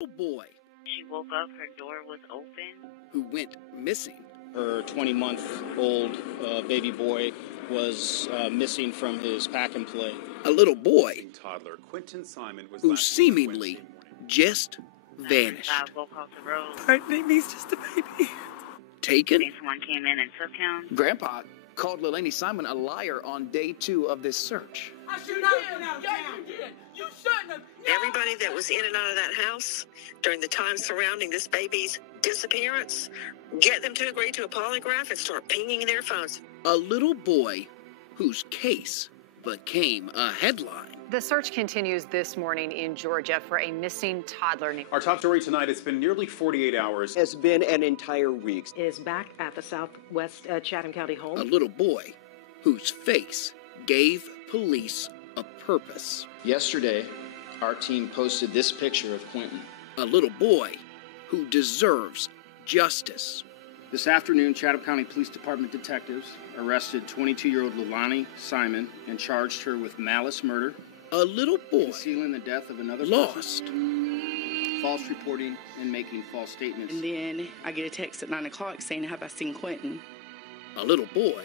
little boy. She woke up, her door was open. Who went missing. Her 20-month-old baby boy was missing from his pack and play. A little boy toddler Quinton Simon was who seemingly just vanished. Go across the road. My baby's just a baby. Taken. Someone came in and took him. Grandpa called Lilani Simon a liar on day 2 of this search. I should not have been out of town. You did. You shouldn't have. No. Everybody that was in and out of that house during the time surrounding this baby's disappearance, get them to agree to a polygraph and start pinging their phones. A little boy whose case became a headline. The search continues this morning in Georgia for a missing toddler. Our top story tonight, it's been nearly 48 hours. Has been an entire week. Is back at the Southwest Chatham County home. A little boy whose face gave police a purpose. Yesterday, our team posted this picture of Quinton. A little boy who deserves justice. This afternoon, Chatham County Police Department detectives arrested 22-year-old Lilani Simon and charged her with malice murder, a little boy concealing the death of another lost, person, false reporting, and making false statements. And then I get a text at 9 o'clock saying, "Have I seen Quinton?" A little boy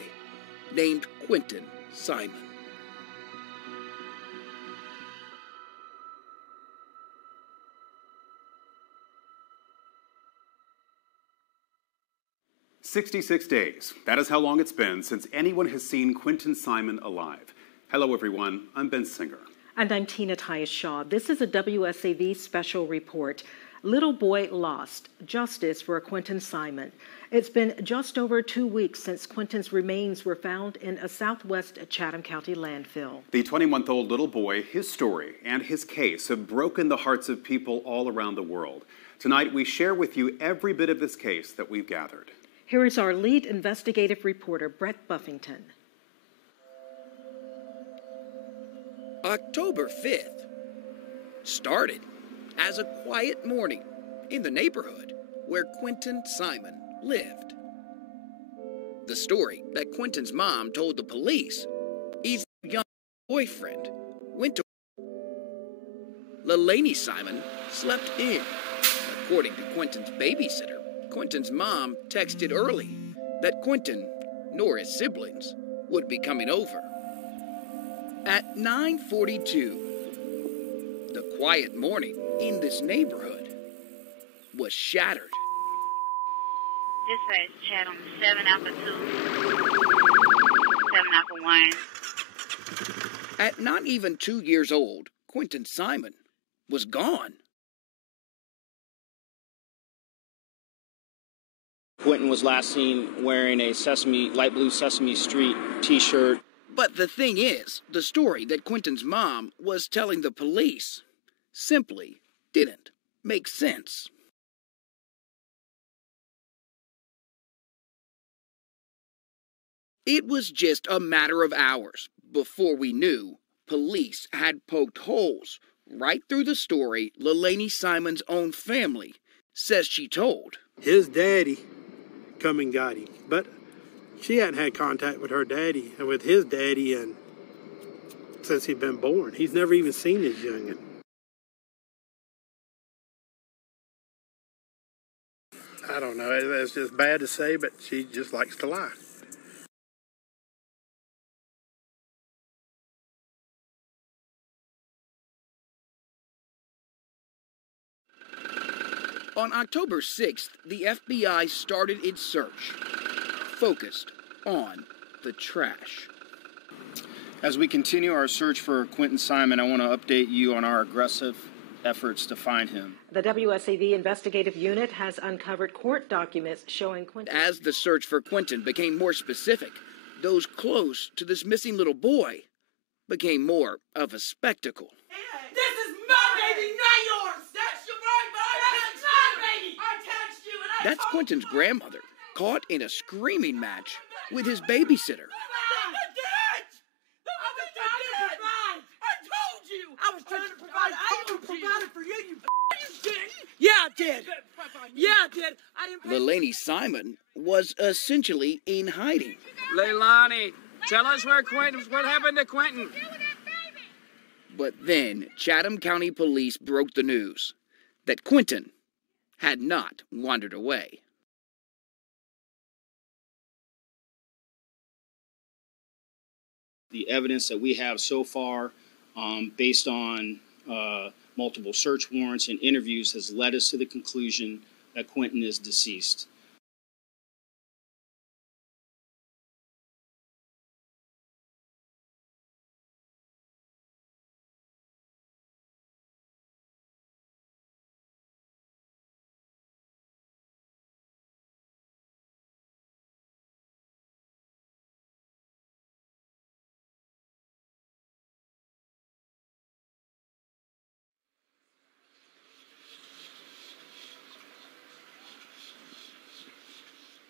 named Quinton Simon. "66 days. That is how long it's been since anyone has seen Quinton Simon alive. Hello, everyone. I'm Ben Singer. And I'm Tina Tyus-Shaw. This is a WSAV special report. Little boy lost. Justice for Quinton Simon. It's been just over 2 weeks since Quinton's remains were found in a Southwest Chatham County landfill. The 20-month-old little boy, his story, and his case have broken the hearts of people all around the world. Tonight, we share with you every bit of this case that we've gathered. Here is our lead investigative reporter, Brett Buffington. October 5th started as a quiet morning in the neighborhood where Quinton Simon lived. The story that Quinton's mom told the police is his young boyfriend went to Lilani Simon slept in. According to Quinton's babysitter, Quinton's mom texted early that Quinton, nor his siblings, would be coming over. At 9:42, the quiet morning in this neighborhood was shattered. Dispatch Chatham 7 Alpha 2, 7 Alpha 1. At not even 2 years old, Quinton Simon was gone. Quinton was last seen wearing a light blue Sesame Street t-shirt. But the thing is, the story that Quinton's mom was telling the police simply didn't make sense. It was just a matter of hours before we knew police had poked holes right through the story Lilani Simon's own family says she told. His daddy come and got him, but she hadn't had contact with her daddy and with his daddy and since he'd been born. He's never even seen his youngin'. I don't know. It's just bad to say, but she just likes to lie. On October 6th, the FBI started its search, focused on the trash. As we continue our search for Quinton Simon, I want to update you on our aggressive efforts to find him. The WSAV investigative unit has uncovered court documents showing Quinton. As the search for Quinton became more specific, those close to this missing little boy became more of a spectacle. This is my baby, not yours! That's your right, but that's my baby! I touched you and I That's Quinton's grandmother, caught in a screaming match with his babysitter. I was trying to provide. I even provided for you. You didn't. Yeah, I did. Yeah, I did. I didn't. Lilani Simon was essentially in hiding. Leilani, tell us what happened to Quinton. But then Chatham County Police broke the news. that Quinton had not wandered away. The evidence that we have so far, based on multiple search warrants and interviews, has led us to the conclusion that Quinton is deceased.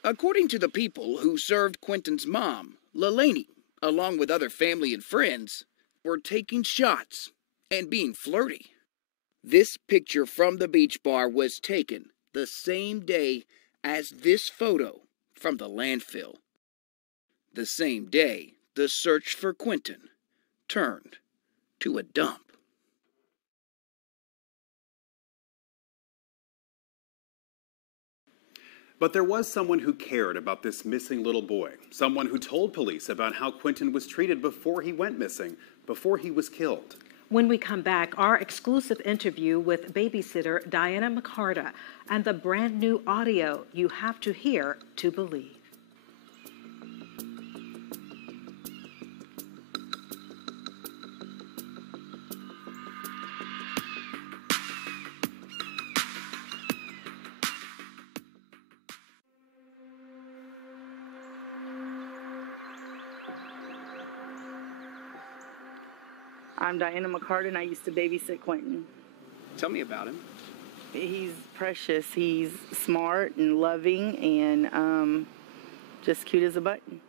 According to the people who served Quinton's mom, Leilani, along with other family and friends, were taking shots and being flirty. This picture from the beach bar was taken the same day as this photo from the landfill. The same day the search for Quinton turned to a dump. But there was someone who cared about this missing little boy, someone who told police about how Quinton was treated before he went missing, before he was killed. When we come back, our exclusive interview with babysitter Diana McCarta and the brand new audio you have to hear to believe. I'm Diana McCarta, and I used to babysit Quinton. Tell me about him. He's precious. He's smart and loving and just cute as a button.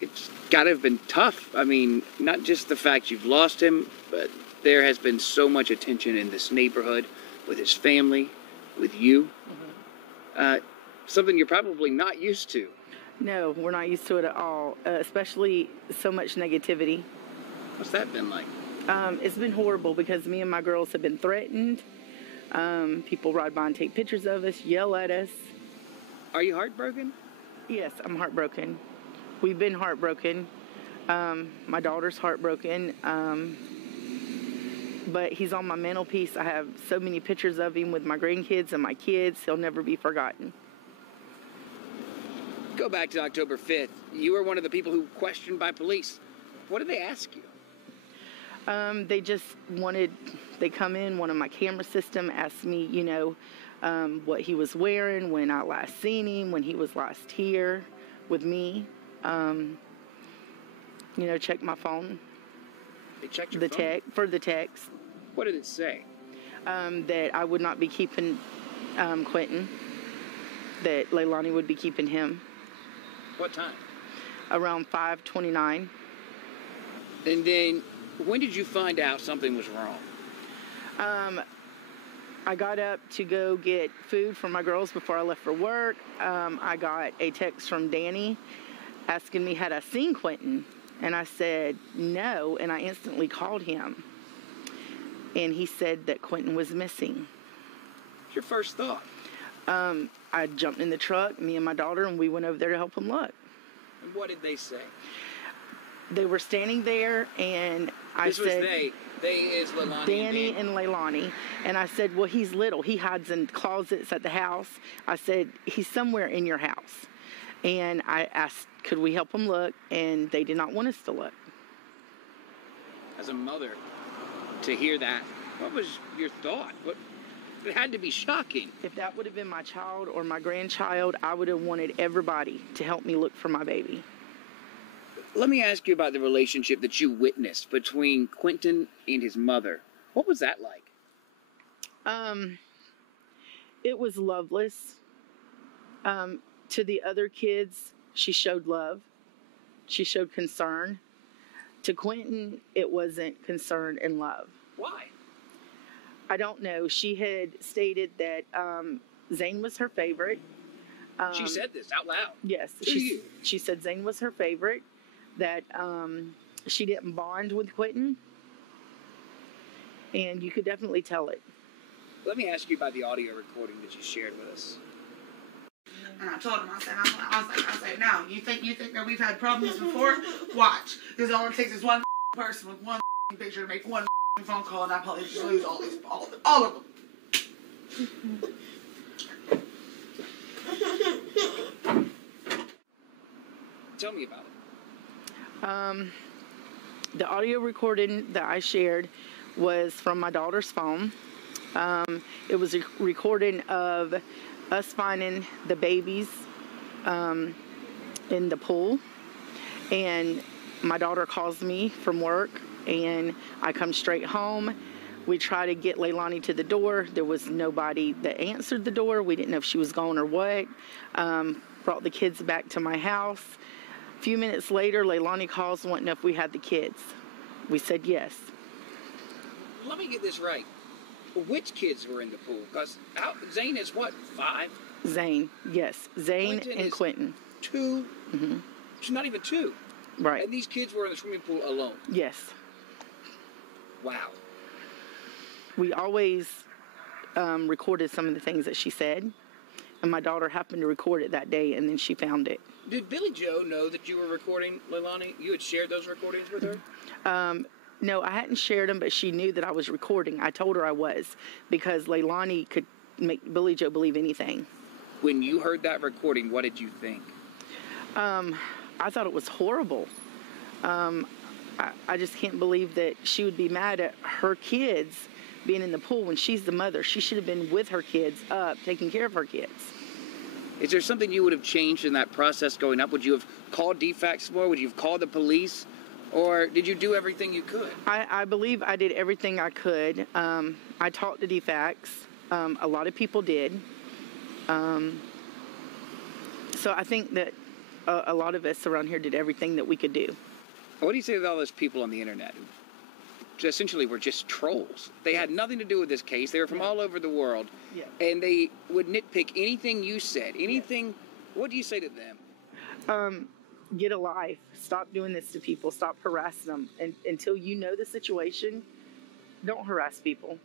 It's got to have been tough. I mean, not just the fact you've lost him, but there has been so much attention in this neighborhood with his family, with you. Something you're probably not used to. No, we're not used to it at all, especially so much negativity. What's that been like? It's been horrible because me and my girls have been threatened. People ride by and take pictures of us, yell at us. Are you heartbroken? Yes, I'm heartbroken. We've been heartbroken. My daughter's heartbroken. But he's on my mantelpiece. I have so many pictures of him with my grandkids and my kids. He'll never be forgotten. Go back to October 5th. You were one of the people who questioned by police. What did they ask you? They just wanted, they come in, one of my camera system asked me, you know, what he was wearing, when I last seen him, when he was last here with me. You know, check my phone. They checked your phone? For the text. What did it say? That I would not be keeping Quinton, that Leilani would be keeping him. What time? Around 5:29. And then, when did you find out something was wrong? I got up to go get food for my girls before I left for work. I got a text from Danny asking me had I seen Quinton, and I said no, and I instantly called him, and he said that Quinton was missing. What's your first thought? I jumped in the truck, me and my daughter, and we went over there to help him look. And what did they say? They were standing there, and I said... This was they. They is Leilani Danny and Leilani. And I said, well, he's little. He hides in closets at the house. I said, he's somewhere in your house. And I asked, could we help him look? And they did not want us to look. As a mother, to hear that, what was your thought? It had to be shocking. If that would have been my child or my grandchild, I would have wanted everybody to help me look for my baby. Let me ask you about the relationship that you witnessed between Quinton and his mother. What was that like? It was loveless. To the other kids, she showed love. She showed concern. To Quinton, it wasn't concern and love. Why? I don't know. She had stated that Zane was her favorite. She said this out loud. Yes. She said Zane was her favorite, that she didn't bond with Quinton. and you could definitely tell it. Let me ask you about the audio recording that you shared with us. And I told him, I said, no, you think that we've had problems before? Watch. Because all it takes is one person with one picture to make one phone call, and I probably just lose all of them. Tell me about it. The audio recording that I shared was from my daughter's phone. It was a recording of us finding the babies in the pool, and my daughter calls me from work, and I come straight home. We try to get Leilani to the door. There was nobody that answered the door. We didn't know if she was gone or what. Brought the kids back to my house. A few minutes later, Leilani calls wanting to know if we had the kids. We said yes. Let me get this right. Which kids were in the pool? Because Zane is what, 5? Zane, yes. Zane Quinton and Quinton. 2? Mm-hmm. She's not even 2. Right. And these kids were in the swimming pool alone? Yes. Wow. We always recorded some of the things that she said, and my daughter happened to record it that day, and then she found it. Did Billy Joe know that you were recording Leilani? You had shared those recordings with her? No, I hadn't shared them, but she knew that I was recording. I told her I was, because Leilani could make Billy Joe believe anything. When you heard that recording, what did you think? I thought it was horrible. I just can't believe that she would be mad at her kids being in the pool when she's the mother. She should have been with her kids up, taking care of her kids. Is there something you would have changed in that process going up? Would you have called DFACS more? Would you have called the police? Or did you do everything you could? I believe I did everything I could. I talked to DFACS. A lot of people did. So I think that a lot of us around here did everything that we could do. What do you say to all those people on the internet who essentially were just trolls? They had nothing to do with this case. They were from all over the world. Yeah. And they would nitpick anything you said, anything. Yeah. What do you say to them? Get a life. Stop doing this to people. Stop harassing them. And until you know the situation, don't harass people.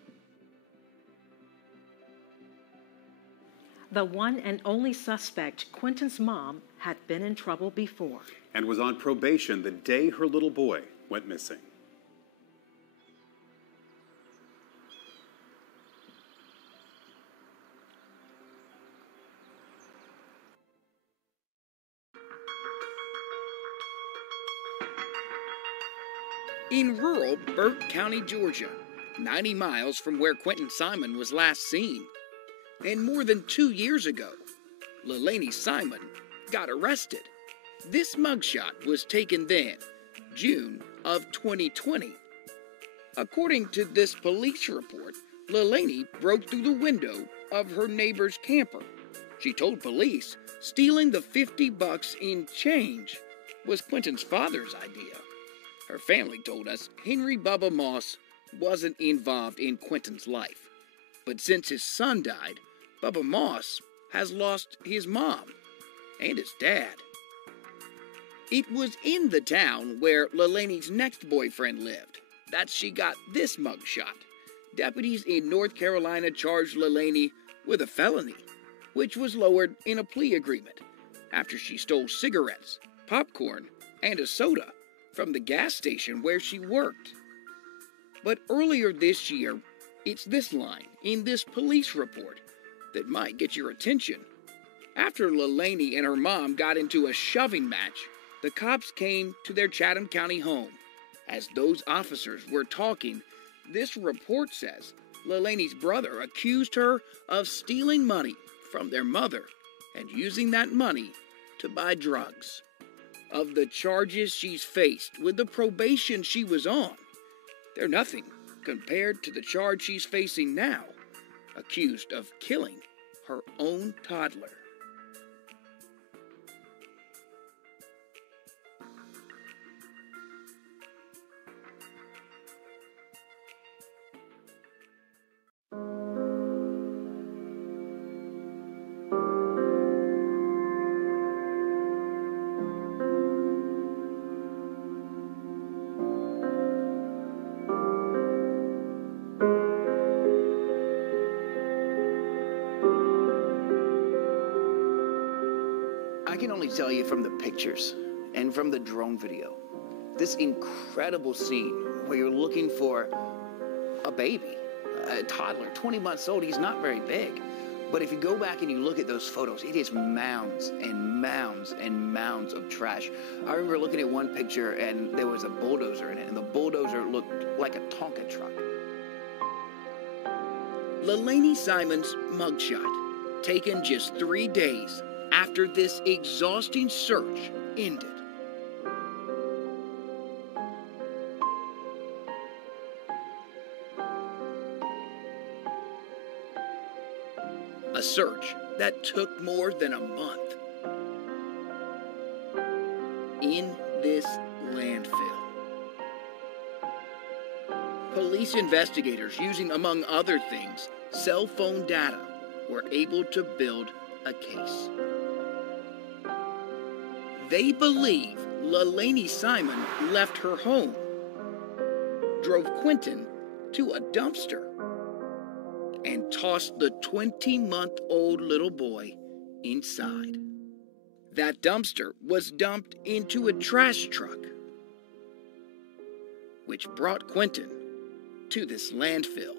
The one and only suspect, Quinton's mom, had been in trouble before. And was on probation the day her little boy went missing. In rural Burke County, Georgia, 90 miles from where Quinton Simon was last seen. And more than 2 years ago, Leilani Simon got arrested. This mugshot was taken then, June of 2020. According to this police report, Leilani broke through the window of her neighbor's camper. She told police stealing the $50 in change was Quinton's father's idea. Her family told us Henry Bubba Moss wasn't involved in Quinton's life. But since his son died, Bubba Moss has lost his mom and his dad. It was in the town where Leilani's next boyfriend lived that she got this mugshot. Deputies in North Carolina charged Leilani with a felony, which was lowered in a plea agreement after she stole cigarettes, popcorn, and a soda from the gas station where she worked. But earlier this year, it's this line in this police report that might get your attention. After Leilani and her mom got into a shoving match, the cops came to their Chatham County home. As those officers were talking, this report says Leilani's brother accused her of stealing money from their mother and using that money to buy drugs. Of the charges she's faced with the probation she was on, they're nothing compared to the charge she's facing now, accused of killing her own toddler. I can only tell you from the pictures and from the drone video, this incredible scene where you're looking for a baby, a toddler, 20 months old. He's not very big. But if you go back and you look at those photos, it is mounds and mounds and mounds of trash. I remember looking at one picture and there was a bulldozer in it, and the bulldozer looked like a Tonka truck. Leilani Simon's mugshot, taken just 3 days after this exhausting search ended. A search that took more than a month. In this landfill. Police investigators, using, among other things, cell phone data, were able to build a case. They believe Leilani Simon left her home, drove Quinton to a dumpster, and tossed the 20-month-old little boy inside. That dumpster was dumped into a trash truck, which brought Quinton to this landfill.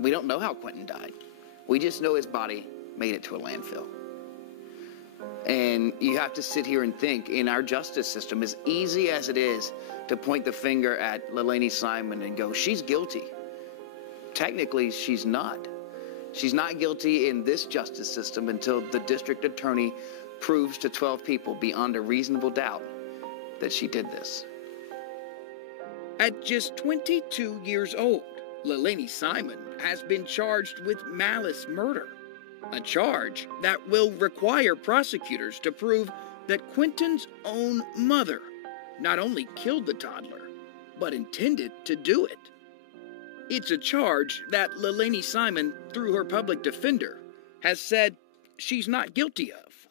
We don't know how Quinton died. We just know his body made it to a landfill. And you have to sit here and think, in our justice system, as easy as it is to point the finger at Leilani Simon and go, she's guilty. Technically, she's not. She's not guilty in this justice system until the district attorney proves to 12 people beyond a reasonable doubt that she did this. At just 22 years old, Leilani Simon has been charged with malice murder, a charge that will require prosecutors to prove that Quinton's own mother not only killed the toddler, but intended to do it. It's a charge that Leilani Simon, through her public defender, has said she's not guilty of.